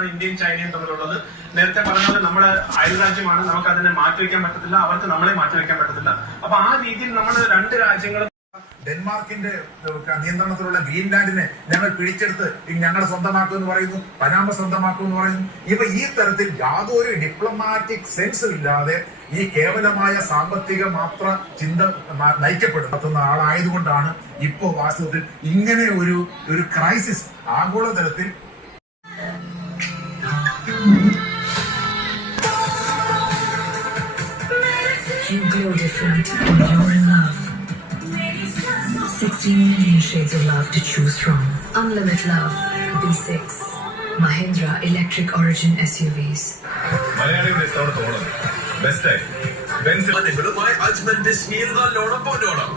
റിലേഷനാണ് ഇന്ത്യയും ചൈനയും തമ്മിലുള്ളത്. നേരത്തെ പറഞ്ഞത് നമ്മുടെ അയൽരാജ്യമാണ്, നമുക്ക് അതിനെ മാറ്റിവെക്കാൻ പറ്റത്തില്ല, അവർക്ക് നമ്മളെ മാറ്റിവെക്കാൻ പറ്റത്തില്ല. അപ്പൊ ആ രീതിയിൽ നമ്മൾ രണ്ട് രാജ്യങ്ങളും ഡെൻമാർക്കിന്റെ നിയന്ത്രണത്തിലുള്ള ഗ്രീൻലാൻഡിനെ ഞങ്ങൾ പിടിച്ചെടുത്ത് ഞങ്ങൾ സ്വന്തമാക്കുമെന്ന് പറയുന്നു, പനാമ സ്വന്തമാക്കുമെന്ന് പറയുന്നു. ഈ തരത്തിൽ യാതൊരു ഡിപ്ലോമാറ്റിക് സെൻസും ഇല്ലാതെ ഈ കേവലമായ സാമ്പത്തിക മാത്ര ചിന്ത നയിക്കപ്പെടുന്ന ആളായതുകൊണ്ടാണ് ഇപ്പോ വാസ്തവത്തിൽ ഇങ്ങനെ ഒരു ക്രൈസിസ് ആഗോളതലത്തിൽ You glow different when you're in love. 16 million shades of love to choose from. Unlimited Love. B6. Mahindra Electric Origin SUVs. മലയാളികളുടെ ഇഷ്ടമാണ് തോന്നുന്നത് ബെസ്റ്റ് ആയി ബെൻസ് അജ്മൽ ബിസ്മിൽ നല്ലോണം പൊന്നോണം.